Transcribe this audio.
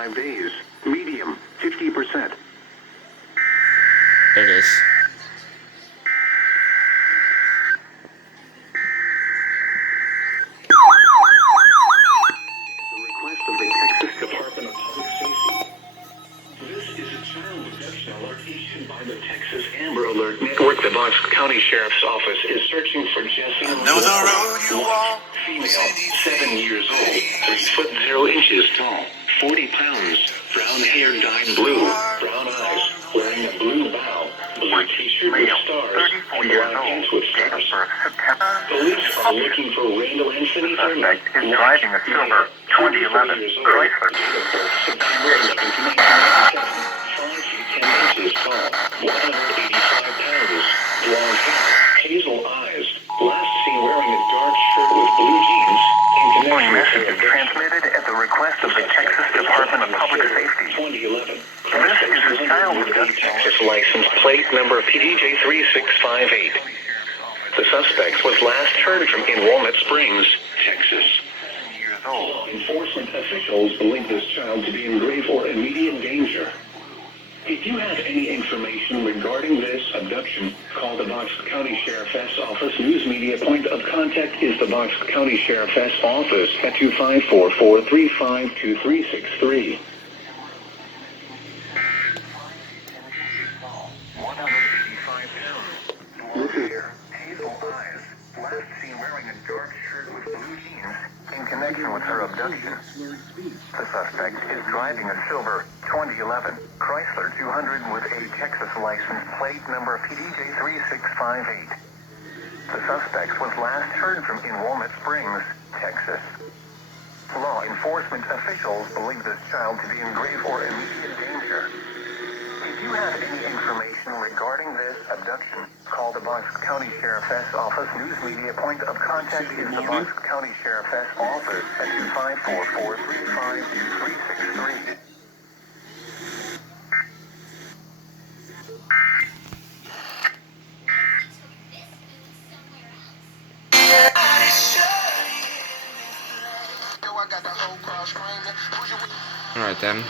5 days. Medium, 50%. There it is. The request of the Texas Department of Public Safety. This is a child abduction alert issued by the Texas Amber Alert Network. The BOSQUE County Sheriff's Office is searching for Jessie Walnut, female, 7 years old, 3 foot 0 inches tall, 40 pounds, brown hair dyed blue, brown eyes, wearing a blue bow, blue t-shirt with stars, and black pants with stars. Police are looking for Randall Anthony Thurman, driving a silver 2011 Chrysler. September 11th, 1997, 5 feet 10 inches tall, 185 pounds, blonde hair, hazel eyes, last seen wearing a dark shirt with blue jeans, in connection with her abduction. Transmitted at the request of the Texas Department of Public Safety. 2011. This is a child abduction. Texas license plate number PDJ3658. The suspect was last heard from in Walnut Springs, Texas. Law enforcement officials believe this child to be in grave or immediate danger. If you have any information regarding this abduction, call the BOSQUE County Sheriff's Office. News media point of contact is the BOSQUE County Sheriff's Office at 254-435-2363. 185 pounds, blonde hair, hazel eyes, last seen wearing a dark shirt with blue jeans, in connection with her abduction. The suspect is driving a silver 2011 Chrysler 200 with a Texas license plate number PDJ3658. The suspect was last heard from in Walnut Springs, Texas. Law enforcement officials believe this child to be in grave or immediate danger. If you have any information regarding this abduction, call the BOSQUE County Sheriff's Office. News media point of contact is the BOSQUE County Sheriff's Office at 254-435-2363. Alright then.